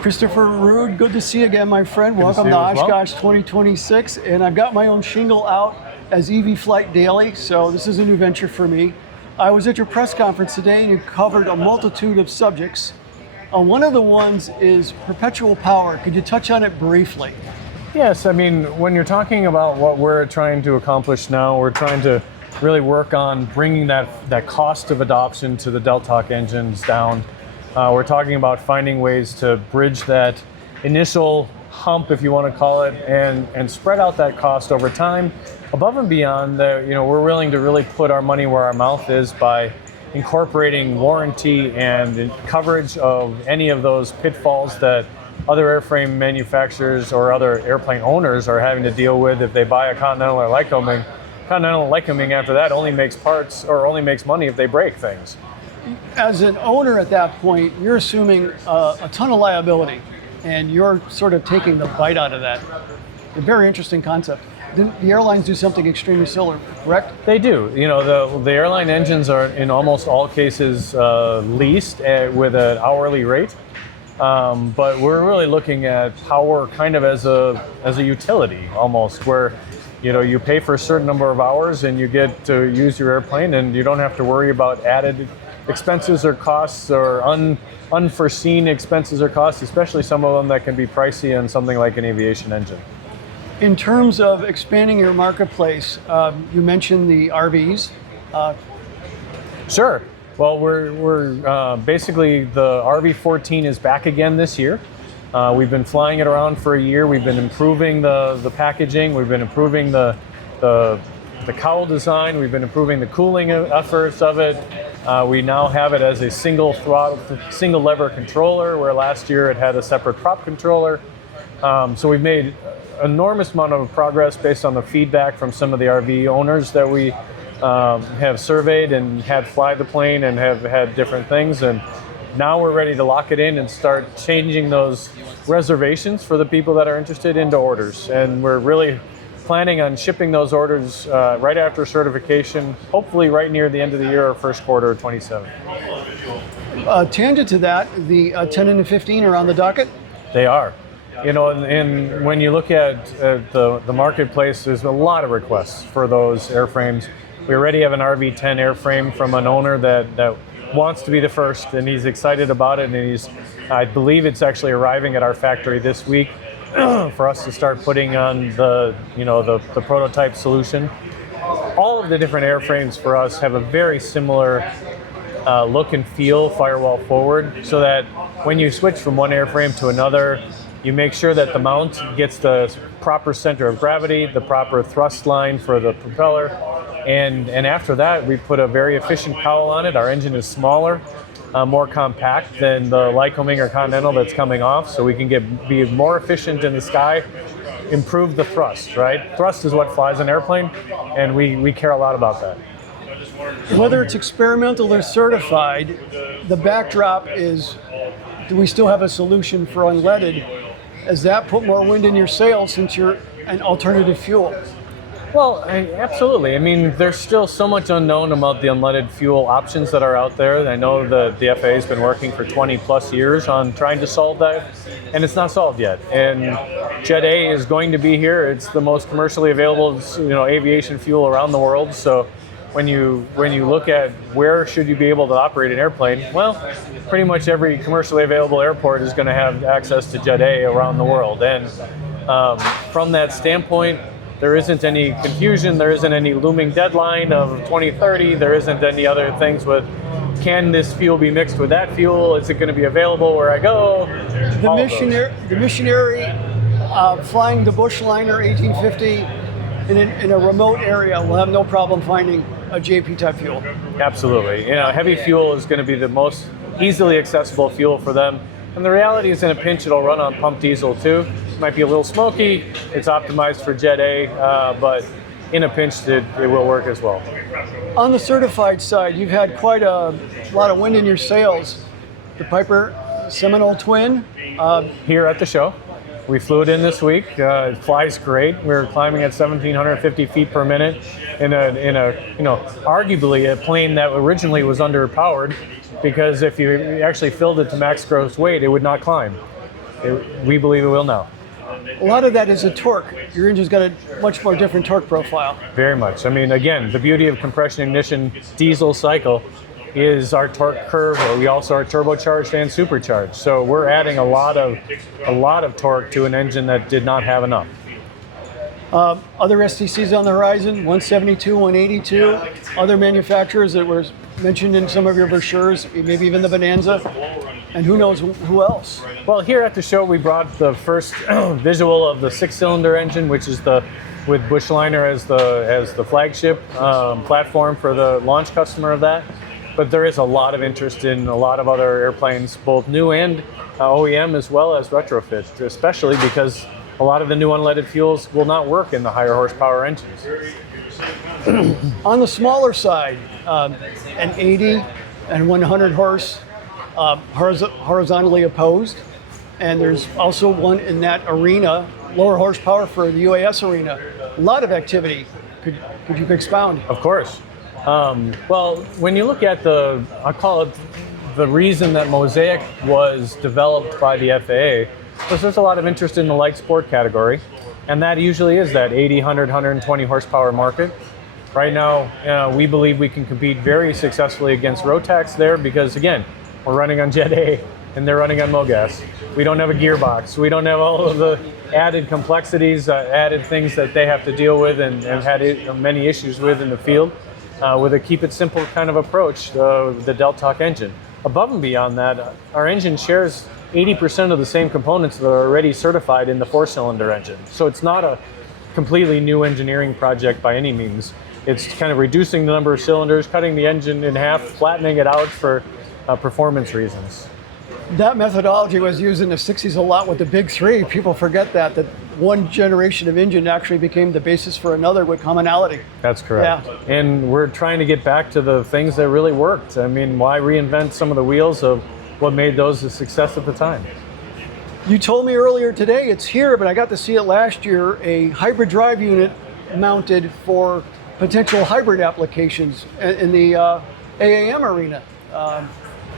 Christopher Rudd, good to see you again, my friend. Welcome to Oshkosh 2026. And I've got my own shingle out as EV Flight Daily, so this is a new venture for me. I was at your press conference today and you covered a multitude of subjects. One of the ones is perpetual power. Could you touch on it briefly? Yes, I mean, when you're talking about what we're trying to accomplish now, we're trying to really work on bringing that cost of adoption to the DeltaHawk engines down. We're talking about finding ways to bridge that initial hump, if you want to call it, and spread out that cost over time. Above and beyond, we're willing to really put our money where our mouth is by incorporating warranty and coverage of any of those pitfalls that other airframe manufacturers or other airplane owners are having to deal with if they buy a Continental or Lycoming. Continental and Lycoming after that only makes parts or only makes money if they break things. As an owner at that point, you're assuming a ton of liability and you're sort of taking the bite out of that. A very interesting concept. The airlines do something extremely similar, correct? They do. You know, the airline engines are in almost all cases leased with an hourly rate, but we're really looking at power kind of as a utility almost, where you pay for a certain number of hours and you get to use your airplane, and you don't have to worry about added expenses or costs or unforeseen expenses or costs, especially some of them that can be pricey on something like an aviation engine. In terms of expanding your marketplace, you mentioned the RVs. Sure. Well, we're basically the RV14 is back again this year. We've been flying it around for a year. We've been improving the packaging. We've been improving the cowl design. We've been improving the cooling efforts of it. We now have it as a single lever controller, where last year it had a separate prop controller. So we've made enormous amount of progress based on the feedback from some of the RV owners that we have surveyed and had fly the plane and have had different things. And now we're ready to lock it in and start changing those reservations for the people that are interested into orders. And we're really planning on shipping those orders right after certification, hopefully right near the end of the year or first quarter of 27. Tangent to that, the 10 and the 15 are on the docket? They are. And when you look at the marketplace, there's a lot of requests for those airframes. We already have an RV10 airframe from an owner that wants to be the first, and he's excited about it. And I believe it's actually arriving at our factory this week for us to start putting on the prototype solution. All of the different airframes for us have a very similar look and feel, firewall forward, so that when you switch from one airframe to another, you make sure that the mount gets the proper center of gravity, the proper thrust line for the propeller, and after that we put a very efficient cowl on it. Our engine is smaller, more compact than the Lycoming or Continental that's coming off, so we can be more efficient in the sky, improve the thrust, right? Thrust is what flies an airplane, and we care a lot about that. Whether it's experimental or certified, the backdrop is, do we still have a solution for unleaded? Does that put more wind in your sails since you're an alternative fuel? Well, absolutely. I mean, there's still so much unknown about the unleaded fuel options that are out there. I know the FAA has been working for 20 plus years on trying to solve that, and it's not solved yet. And Jet A is going to be here. It's the most commercially available, aviation fuel around the world. So when you look at where should you be able to operate an airplane, well, pretty much every commercially available airport is going to have access to Jet A around the world. And from that standpoint, there isn't any confusion. There isn't any looming deadline of 2030. There isn't any other things with, can this fuel be mixed with that fuel? Is it going to be available where I go? The missionary flying the Bushliner 1850 in a remote area will have no problem finding a JP type fuel. Absolutely. Heavy fuel is going to be the most easily accessible fuel for them. And the reality is, in a pinch, it'll run on pump diesel too. It might be a little smoky. It's optimized for Jet A, but in a pinch, it will work as well. On the certified side, you've had quite a lot of wind in your sails. The Piper Seminole Twin. Here at the show. We flew it in this week. It flies great. We're climbing at 1,750 feet per minute in a arguably a plane that originally was underpowered, because if you actually filled it to max gross weight, it would not climb. we believe it will now. A lot of that is a torque. Your engine's got a much more different torque profile. Very much. I mean, again, the beauty of compression ignition diesel cycle is our torque curve. We also are turbocharged and supercharged. So we're adding a lot of torque to an engine that did not have enough. Other STCs on the horizon, 172, 182, other manufacturers that were mentioned in some of your brochures, maybe even the Bonanza, and who knows who else. Well, here at the show, we brought the first visual of the 6-cylinder engine, which is with Bushliner as the flagship platform for the launch customer of that. But there is a lot of interest in a lot of other airplanes, both new and OEM, as well as retrofit, especially because a lot of the new unleaded fuels will not work in the higher horsepower engines. On the smaller side, an 80 and 100 horse, horizontally opposed, and there's also one in that arena, lower horsepower for the UAS arena. A lot of activity. Could you expound? Of course. Well, when you look at I call it the reason that Mosaic was developed by the FAA, was there's a lot of interest in the light sport category, and that usually is that 80, 100, 120 horsepower market. Right now, we believe we can compete very successfully against Rotax there because, again, we're running on Jet A and they're running on MoGas. We don't have a gearbox. We don't have all of the added complexities, added things that they have to deal with and had many issues with in the field with a keep it simple kind of approach, the DeltaHawk engine. Above and beyond that, our engine shares 80% of the same components that are already certified in the 4-cylinder engine. So it's not a completely new engineering project by any means. It's kind of reducing the number of cylinders, cutting the engine in half, flattening it out for performance reasons. That methodology was used in the 60s a lot with the big three. People forget that one generation of engine actually became the basis for another with commonality. That's correct. Yeah. And we're trying to get back to the things that really worked. I mean, why reinvent some of the wheels of what made those a success at the time? You told me earlier today it's here, but I got to see it last year, a hybrid drive unit mounted for potential hybrid applications in the AAM arena.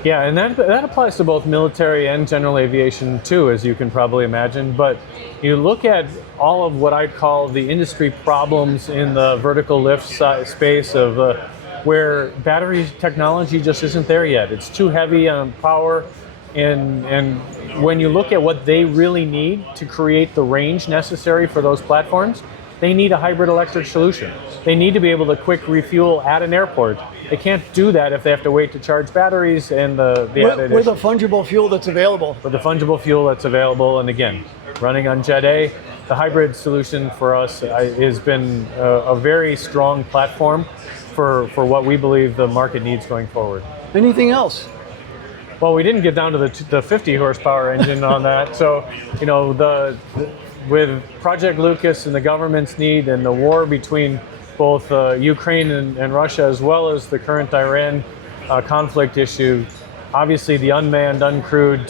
Yeah, and that applies to both military and general aviation too, as you can probably imagine. But you look at all of what I'd call the industry problems in the vertical lift space of where battery technology just isn't there yet. It's too heavy on power, and when you look at what they really need to create the range necessary for those platforms, they need a hybrid electric solution. They need to be able to quick refuel at an airport. They can't do that if they have to wait to charge batteries and the added with a fungible fuel that's available. With the fungible fuel that's available, and again, running on Jet A, the hybrid solution for us has been a very strong platform for what we believe the market needs going forward. Anything else? Well, we didn't get down to the 50 horsepower engine on that. So, you know, with Project Lucas and the government's need and the war between both Ukraine and Russia, as well as the current Iran conflict issue, obviously the unmanned, uncrewed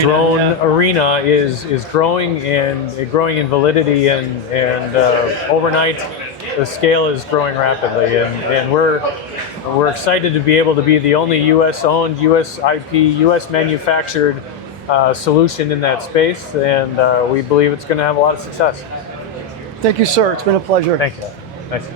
drone arena is growing in validity and overnight the scale is growing rapidly, and we're excited to be able to be the only U.S. owned, U.S. IP, U.S. manufactured solution in that space, and we believe it's going to have a lot of success. Thank you, sir. It's been a pleasure. Thank you. Nice.